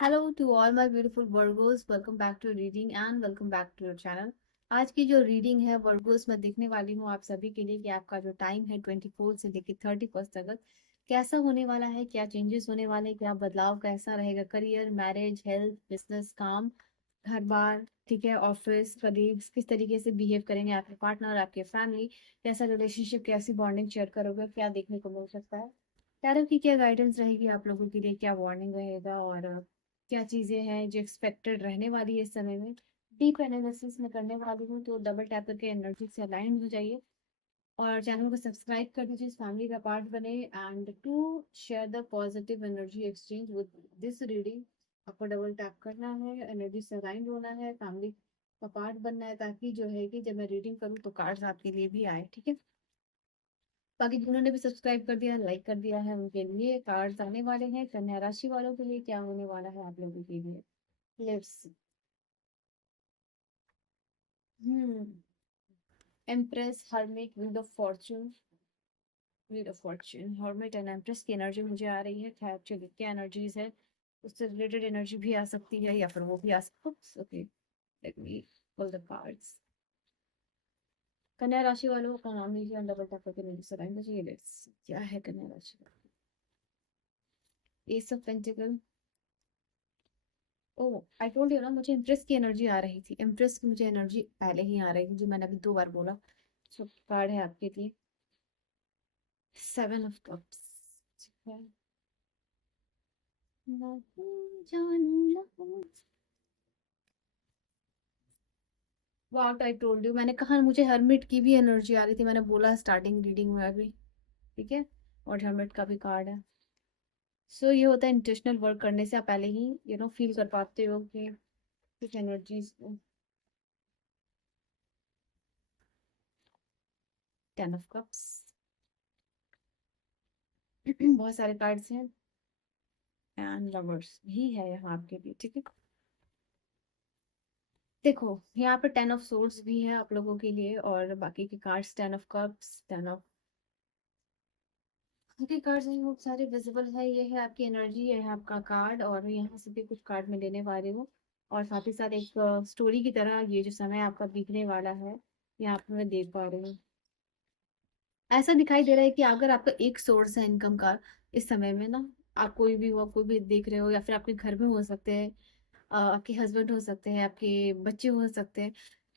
Hello to all my beautiful Virgos, welcome back to reading and welcome back to your channel. आज की जो reading है Virgo's में देखने वाली हूँ आप सभी के लिए कि आपका जो टाइम है 24 से लेकर 31 तक कैसा होने वाला है, क्या चेंजेस होने वाले हैं, क्या बदलाव कैसा रहेगा, करियर, मैरिज, हेल्थ, बिजनेस, काम, घर बार, ठीक है, ऑफिस, कलीग्स, किस तरीके से बिहेव करेंगे आपके पार्टनर, आपके फैमिली, कैसा रिलेशनशिप, कैसी बॉन्डिंग शेयर करोगे, क्या देखने को मिल सकता है। टैरो की क्या गाइडेंस रहेगी आप लोगों के लिए, क्या वार्निंग रहेगा और क्या चीजें हैं जो एक्सपेक्टेड रहने वाली है इस समय में। डीप एनालिसिस में करने वाली हूँ तो डबल टैप करके एनर्जी से अलाइन हो जाइए और चैनल को सब्सक्राइब कर दीजिए, इस फैमिली का पार्ट बने and to share the positive energy exchange with this reading. आपको डबल टैप करना है, एनर्जी से अलाइन होना है, फैमिली का पार्ट बनना है ताकि जो है कि जब मैं रीडिंग करूँ तो कार्ड्स आपके लिए भी आए, ठीक है। बाकी जिन्होंने भी सब्सक्राइब कर दिया, लाइक कर दिया है, उनके लिए कार्ड्स आने वाले हैं। कन्या राशि वालों के लिए क्या होने वाला है आप लोगों के लिए, let's. Hmm empress, hermit, wheel of Fortune, wheel of Fortune, hermit and empress की एनर्जी मुझे आ रही है। खैर चलिए, क्या एनर्जीज है, उससे रिलेटेड एनर्जी भी आ सकती है या फिर वो भी आ सकती। Okay, let me pull the cards. कन्या राशि वालों का नाम लीजिए, डबल टैप करके नीचे से लाइन बजिए। लेट्स, क्या है कन्या राशि का। S of pentacle. Oh, I told you ना, मुझे इम्प्रेस की एनर्जी आ रही थी। इम्प्रेस की मुझे एनर्जी पहले ही आ रही थी, जो मैंने अभी 2 बार बोला। सो कार्ड है आपके लिए, 7 ऑफ कप्स। ठीक है, नहीं जानना। व्हाट आई टोल्ड यू, मैंने कहा मुझे हर्मिट की भी एनर्जी आ रही थी, मैंने बोला स्टार्टिंग रीडिंग में अभी। ठीक है, और हर्मिट का भी कार्ड है। सो ये होता है इंटेंशनल वर्क करने से आप पहले ही फील कर पाते हो कि कुछ एनर्जीज। 10 of cups. बहुत सारे कार्ड्स हैं एंड लवर्स भी है यहाँ आपके लिए, ठीक है। देखो, यहाँ पे 10 ऑफ सोर्ड्स भी है आप लोगों के लिए और बाकी के कार्ड्स 10 ऑफ कप्स, 10 ऑफ के कार्ड्स हैं, बहुत सारे विजिबल है। ये है आपकी एनर्जी, ये है आपका कार्ड और यहाँ से भी कुछ कार्ड मैं लेने वाली हूँ। और साथ ही साथ एक स्टोरी की तरह ये जो समय आपका बीतने वाला है यहाँ पे मैं देख पा रही हूँ। ऐसा दिखाई दे रहा है कि अगर आपका एक सोर्स है इनकम का इस समय में ना, आप कोई भी हो, कोई भी देख रहे हो या फिर आपके घर में हो सकते हैं, आपके हस्बैंड हो सकते हैं, आपके बच्चे हो सकते हैं।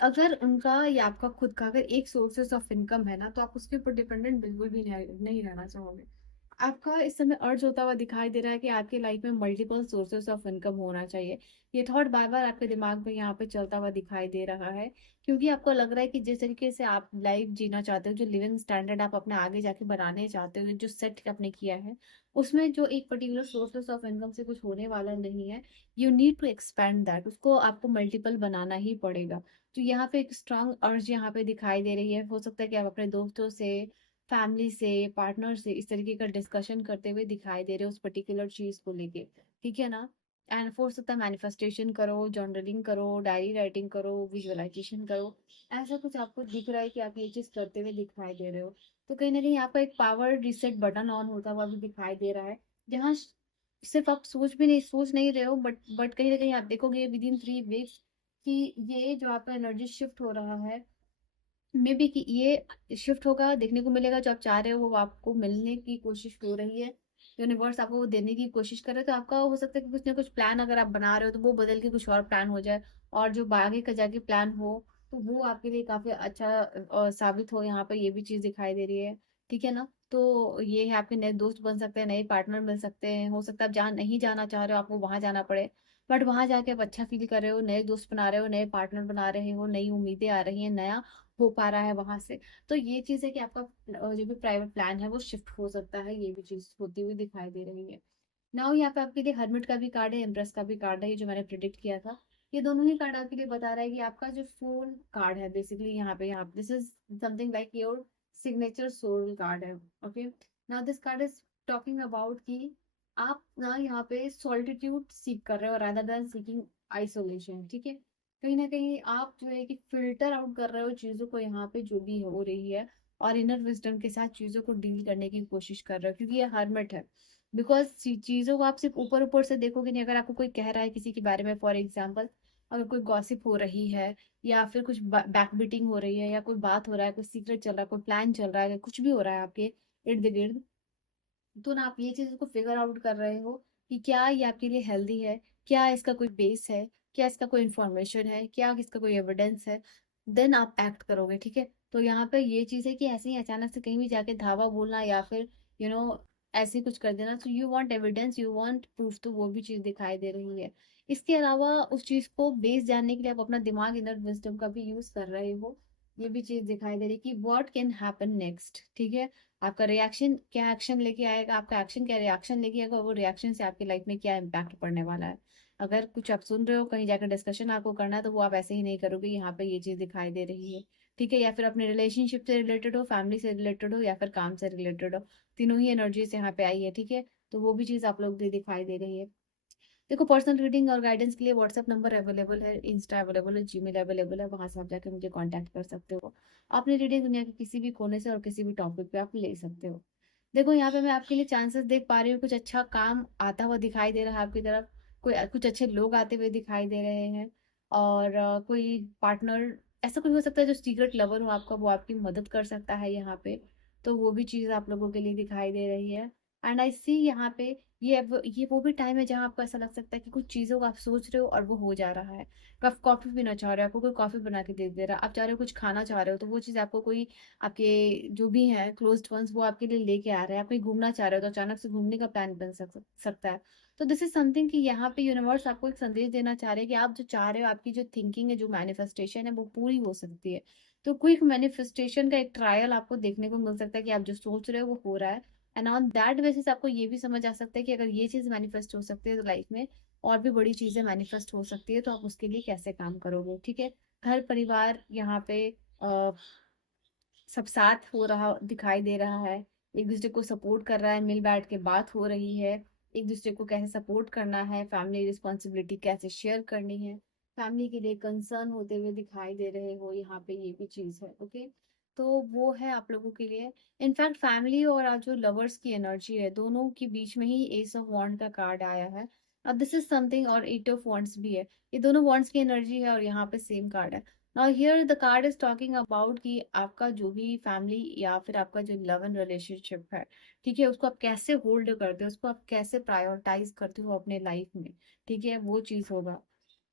अगर उनका या आपका खुद का अगर एक सोर्सेस ऑफ इनकम है ना, तो आप उसके ऊपर डिपेंडेंट बिल्कुल भी नहीं रहना चाहोगे। आपका इस समय अर्ज होता हुआ दिखाई दे रहा है कि आपकी लाइफ में मल्टीपल सोर्सेस ऑफ इनकम होना चाहिए। ये थॉट बार बार आपके दिमाग में यहाँ पे चलता हुआ दिखाई दे रहा है, क्योंकि आपको लग रहा है कि जिस तरीके से आप लाइफ जीना चाहते हो, जो लिविंग स्टैंडर्ड आप अपने आगे जाके बनाने चाहते हो, जो सेट आपने किया है, उसमें जो एक पर्टिकुलर सोर्सेस ऑफ इनकम से कुछ होने वाला नहीं है। You need to expand that, उसको आपको मल्टीपल बनाना ही पड़ेगा। तो यहाँ पे एक स्ट्रांग अर्ज यहाँ पे दिखाई दे रही है। हो सकता है कि आप अपने दोस्तों से, फैमिली से, पार्टनर से इस तरीके का डिस्कशन करते हुए दिखाई दे रहे हो उस पर्टिकुलर चीज को लेके, ठीक है ना। एंड हो सकता है मैनिफेस्टेशन करो, जर्नलिंग करो, डायरी राइटिंग करो, विजुअलाइजेशन करो। ऐसा कुछ आपको दिख रहा है कि आप ये चीज करते हुए दिखाई दे रहे हो। तो कहीं ना कहीं आपका एक पावर रिसेट बटन ऑन होता हुआ भी दिखाई दे रहा है, जहाँ सिर्फ आप सोच नहीं रहे हो, बट कहीं ना कहीं आप देखोगे विद इन 3 वीक्स कि ये जो आपका एनर्जी शिफ्ट हो रहा है, मे बी कि ये शिफ्ट होगा, देखने को मिलेगा। जो आप चाह रहे हो वो आपको मिलने की कोशिश हो रही है, यूनिवर्स आपको वो देने की कोशिश कर रहा है। तो आपका हो सकता है कि कुछ ना कुछ प्लान अगर आप बना रहे हो तो वो बदल के कुछ और प्लान हो जाए, और जो आगे का जाके प्लान हो तो वो आपके लिए काफी अच्छा साबित हो। यहाँ पर ये भी चीज दिखाई दे रही है, ठीक है ना। तो ये है, आपके नए दोस्त बन सकते हैं, नए पार्टनर मिल सकते हैं। हो सकता है आप जहाँ नहीं जाना चाह रहे हो आपको वहां जाना पड़े, बट वहां जाके आप अच्छा फील कर रहे हो, नए दोस्त बना रहे हो, नए पार्टनर बना रहे हो, नई उम्मीदें आ रही हैं, नया हो पा रहा है वहां से। तो ये चीज है कि आपका जो भी प्राइवेट प्लान है वो शिफ्ट हो सकता है, ये भी चीज होती हुई दिखाई दे रही है। नाउ यहाँ पे आपके लिए हर्मिट का भी कार्ड है, इम्प्रेस का भी कार्ड है, ये जो मैंने प्रिडिक्ट किया था। ये दोनों ही कार्ड आपके लिए बता रहा है कि आपका जो सोल कार्ड है, बेसिकली यहाँ this is something like your signature soul card है। Okay, now this card is talking about कि आप ना यहाँ पे सॉलिट्यूड सीख कर रहे हो रादर देन सीकिंग आइसोलेशन, ठीक है। कहीं ना कहीं आप जो है कि फिल्टर आउट कर रहे हो चीजों को, यहाँ पे जो भी हो रही है, और इनर विजडम के साथ चीजों को डील करने की कोशिश कर रहे हो, क्योंकि ये हर्मिट है। बिकॉज चीज़ों को आप सिर्फ ऊपर ऊपर से देखोगे नहीं। अगर आपको कोई कह रहा है किसी के बारे में, फॉर एग्जाम्पल अगर कोई गॉसिप हो रही है या फिर कुछ बैक बीटिंग हो रही है या कोई बात हो रहा है, कोई सीक्रेट चल रहा है, कोई प्लान चल रहा है, कुछ भी हो रहा है आपके इर्द गिर्द, तो ना आप ये चीज़ को फिगर आउट कर रहे हो कि क्या ये आपके लिए हेल्दी है, क्या इसका कोई बेस है, क्या इसका कोई इन्फॉर्मेशन है, क्या इसका कोई एविडेंस है, देन आप एक्ट करोगे। ठीक है, तो यहाँ पे ये चीज़ है कि ऐसे ही अचानक से कहीं भी जाके धावा बोलना या फिर ऐसे ही कुछ कर देना, तो you want evidence, you want proof, तो वो भी चीज़ दिखाई दे रही है। इसके अलावा उस चीज़ को बेस जानने के लिए आप अपना दिमाग, इनर विजडम का भी यूज कर रहे हो। ये भी चीज़ दिखाई दे रही है कि व्हाट कैन हैपन नेक्स्ट। ठीक है, आपका रिएक्शन क्या एक्शन लेके आएगा, आपका एक्शन क्या रिएक्शन लेके आएगा, वो रिएक्शन से आपकी लाइफ में क्या इम्पैक्ट पड़ने वाला है। अगर कुछ आप सुन रहे हो, कहीं जाकर डिस्कशन आपको करना है, तो वो आप ऐसे ही नहीं करोगे। यहाँ पे ये चीज दिखाई दे रही है। ठीक है, या फिर अपने रिलेशनशिप से रिलेटेड हो, फैमिली से रिलेटेड हो या फिर काम से रिलेटेड हो, तीनों ही एनर्जीज यहाँ पे आई है। ठीक है, तो वो भी चीज आप लोग की दिखाई दे रही है। देखो, पर्सनल रीडिंग और गाइडेंस के लिए व्हाट्सएप नंबर अवेलेबल है, इंस्टा अवेलेबल है, जीमेल अवेलेबल है, वहां से आप जाकर मुझे कांटेक्ट कर सकते हो। अपनी रीडिंग दुनिया के किसी भी कोने से और किसी भी टॉपिक पे आप ले सकते हो। देखो, यहाँ पे मैं आपके लिए चांसेस देख पा रही हूँ, कुछ अच्छा काम आता हुआ दिखाई दे रहा है आपकी तरफ, कोई कुछ अच्छे लोग आते हुए दिखाई दे रहे हैं, और कोई पार्टनर ऐसा कोई हो सकता है जो सीक्रेट लवर हो आपका, वो आपकी मदद कर सकता है यहाँ पे। तो वो भी चीज़ आप लोगों के लिए दिखाई दे रही है। एंड आई सी यहाँ पे ये वो भी टाइम है जहाँ आपको ऐसा लग सकता है कि कुछ चीज़ों को आप सोच रहे हो और वो हो जा रहा है। कफ कॉफी पीना चाह रहे हो, आपको कोई कॉफी बना के दे रहा है, आप चाह रहे हो कुछ खाना चाह रहे हो, तो वो चीज़ आपको कोई आपके जो भी है क्लोज्ड वंस वो आपके लिए लेके आ रहे हैं। आप कहीं घूमना चाह रहे हो तो अचानक से घूमने का प्लान बन सकता है। तो दिस इज समथिंग कि यहाँ पे यूनिवर्स आपको एक संदेश देना चाह रहे हैं कि आप जो चाह रहे हो, आपकी जो थिंकिंग है, जो मैनिफेस्टेशन है, वो पूरी हो सकती है। तो क्विक मैनिफेस्टेशन का एक ट्रायल आपको देखने को मिल सकता है कि आप जो सोच रहे हो वो हो रहा है। एंड ऑन दैट बेसिस आपको ये भी समझ आ सकता है कि अगर ये चीज़ मैनिफेस्ट हो सकती है तो लाइफ में और भी बड़ी चीज़ें मैनिफेस्ट हो सकती है, तो आप उसके लिए कैसे काम करोगे। ठीक है, घर परिवार यहाँ पे सब साथ हो रहा दिखाई दे रहा है, एक दूसरे को सपोर्ट कर रहा है, मिल बैठ के बात हो रही है, एक दूसरे को कैसे सपोर्ट करना है, फैमिली रिस्पॉन्सिबिलिटी कैसे शेयर करनी है, फैमिली के लिए कंसर्न होते हुए दिखाई दे रहे हो, यहाँ पे ये भी चीज है। ओके, तो वो है आप लोगों के लिए। इनफैक्ट फैमिली और आज जो लवर्स की एनर्जी है, दोनों के बीच में ही एस ऑफ वॉन्ड का कार्ड आया है। अब दिस इज समथिंग, और एट ऑफ वॉन्ड्स भी है। ये दोनों वॉन्ड्स की एनर्जी है और यहाँ पे सेम कार्ड है। Now here the card is talking about कि आपका जो भी फैमिली या फिर आपका जो लव एंड रिलेशनशिप है, ठीक है, उसको आप कैसे होल्ड करते हो, उसको आप कैसे प्रायोरिटाइज करते हो अपने लाइफ में। ठीक है, वो चीज होगा।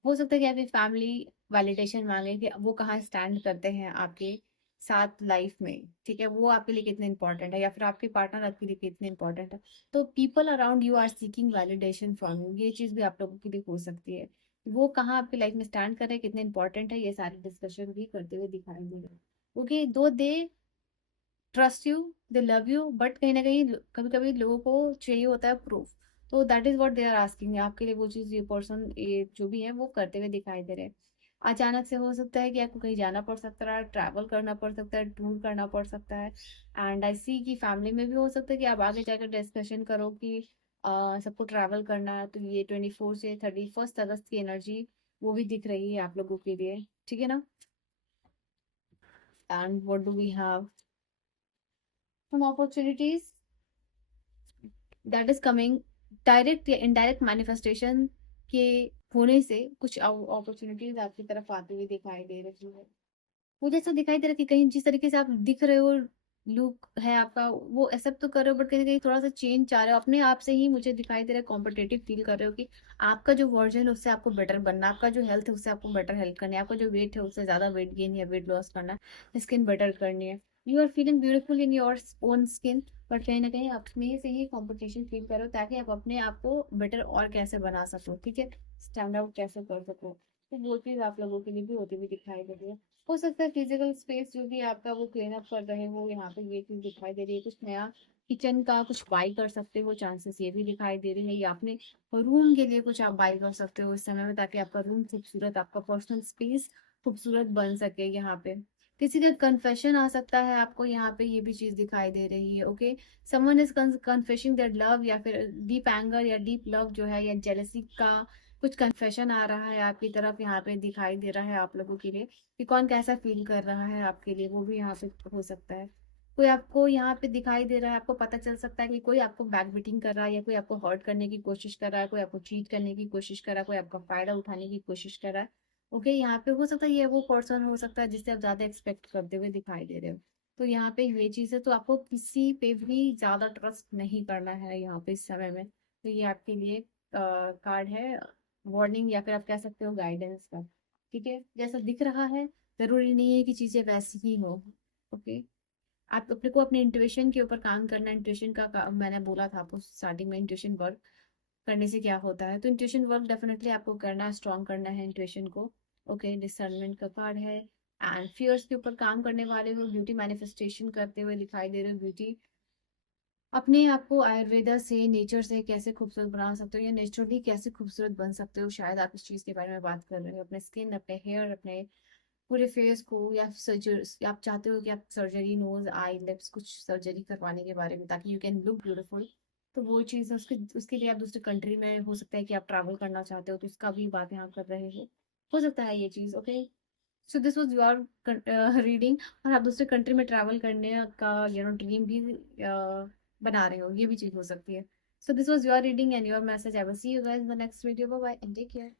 हो सकता है कि आपकी फैमिली वैलिडेशन मांगे कि वो कहाँ स्टैंड करते हैं आपके साथ लाइफ में। ठीक है, वो आपके लिए कितने इंपॉर्टेंट है या फिर आपके पार्टनर आपके लिए कितने इंपॉर्टेंट है। तो people around you are seeking validation from you, ये चीज भी आप लोगों के लिए हो सकती है। वो कहाँ आपकी लाइफ में स्टैंड कर रहे हैं, कितने इंपॉर्टेंट है, ये सारी डिस्कशन भी करते हुए दिखाई दे रहे हैं। ओके, दो they trust you, they love you, but कहीं ना कहीं कभी कभी लोगों को चाहिए होता है प्रूफ। तो that is what they are asking आपके लिए, वो चीज ये पर्सन ये जो भी है वो करते हुए दिखाई दे रहे हैं। अचानक से हो सकता है कि आपको कहीं जाना पड़ सकता है, ट्रैवल करना पड़ सकता है, टूर करना पड़ सकता है। एंड आई सी कि फैमिली में भी हो सकता है कि आप आगे जाकर डिस्कशन करो कि सबको ट्रैवल करना है। तो ये 24 से 31 अगस्त की एनर्जी वो भी दिख रही है आप लोगों के लिए। ठीक है ना। And what do we have, some opportunities that is coming, direct या इनडायरेक्ट मैनिफेस्टेशन के होने से कुछ अपॉर्चुनिटीज आपकी तरफ आती हुई दिखाई दे रही है। मुझे ऐसा दिखाई दे रहा है कि कहीं जिस तरीके से आप दिख रहे हो, लुक है आपका, वो एक्सेप्ट तो कर रहे हो, बट कहीं ना कहीं थोड़ा सा चेंज चाह रहे हो अपने आप से ही। मुझे दिखाई दे रहा है कॉम्पिटेटिव फील कर रहे हो कि आपका जो वर्जन है उससे आपको बेटर बनना है, आपका जो हेल्थ है उससे आपको बेटर हेल्थ करनी है, आपका जो वेट है उससे ज्यादा वेट गेन या वेट लॉस करना है, स्किन बेटर करनी है। You are feeling beautiful in your own skin, but कहीं ना कहीं अपने से ही कॉम्पिटिशन फील करो ताकि आप अपने आप को बेटर और कैसे बना सको। ठीक है, स्टैंड आउट कैसे कर सको। तो वो चीज आप लोगों के लिए भी होती हुई दिखाई दे रही है। हो सकता है फिजिकल स्पेस जो भी आपका वो क्लीन अप कर रहे हो, यहाँ पे ये चीज दिखाई दे रही है। कुछ नया किचन का कुछ बाई कर सकते हो, चांसेस ये भी दिखाई दे रहे हैं, या अपने रूम के लिए कुछ आप बाई कर सकते हो इस समय में, ताकि आपका रूम खूबसूरत, आपका पर्सनल स्पेस खूबसूरत बन सके। यहाँ पे किसी का कन्फेशन आ सकता है आपको, यहाँ पे ये भी चीज दिखाई दे रही है। Okay, someone is confessing that love, या फिर डीप एंगर या डीप लव जो है, या जेलसी का कुछ कन्फेशन आ रहा है आपकी तरफ, यहाँ पे दिखाई दे रहा है आप लोगों के लिए कि कौन कैसा फील कर रहा है आपके लिए, वो भी यहाँ पे हो सकता है। कोई आपको यहाँ पे दिखाई दे रहा है, आपको पता चल सकता है कि कोई आपको बैक बीटिंग कर रहा है, या कोई आपको हर्ट करने की कोशिश कर रहा है, कोई आपको चीट करने की कोशिश कर रहा है, कोई आपका फायदा उठाने की कोशिश कर रहा है। ओके, यहाँ पे हो सकता है ये वो पर्सन हो सकता है जिससे आप ज्यादा एक्सपेक्ट करते हुए दिखाई दे रहे हो। तो यहाँ पे ये चीज है, तो आपको किसी पे भी ज्यादा ट्रस्ट नहीं करना है यहाँ पे इस समय में। तो ये आपके लिए कार्ड है, वार्निंग या फिर आप कह सकते हो गाइडेंस का। ठीक है, जैसा दिख रहा है जरूरी नहीं है कि चीजें वैसी ही हो। ओके, आप अपने को अपने इंट्यूशन के ऊपर काम करना है। इंट्यूशन मैंने बोला था आपको स्टार्टिंग में, इंट्यूशन वर्क करने से क्या होता है, तो इंट्यूशन वर्क डेफिनेटली आपको करना है, स्ट्रॉन्ग करना है इंट्यूशन को। ओके, डिसर्नमेंट का कार्ड है, एंड फियर्स के ऊपर काम करने वाले हो, ब्यूटी मैनिफेस्टेशन करते हुए दिखाई दे रहे हो। ब्यूटी अपने आप को आयुर्वेदा से, नेचर से कैसे खूबसूरत बना सकते हो, या नेचुरली कैसे खूबसूरत बन सकते हो, शायद आप इस चीज के बारे में बात कर रहे हो। अपने स्किन, अपने हेयर, अपने पूरे फेस को, या सर्जरी आप चाहते हो कि आप सर्जरी, नोज, आई, लिप्स, कुछ सर्जरी करवाने के बारे में, ताकि यू कैन लुक ब्यूटीफुल। तो वो चीज़ है, उसके उसके लिए आप दूसरे कंट्री में हो सकता है कि आप ट्रैवल करना चाहते हो, तो इसका भी बात यहाँ कर रहे हो सकता है ये चीज़। Okay, so this was your reading. और आप दूसरे कंट्री में ट्रैवल करने का ड्रीम भी बना रहे हो, ये भी चीज़ हो सकती है। So this was your reading and your message. I will see you guys in the next video. Bye bye and take care.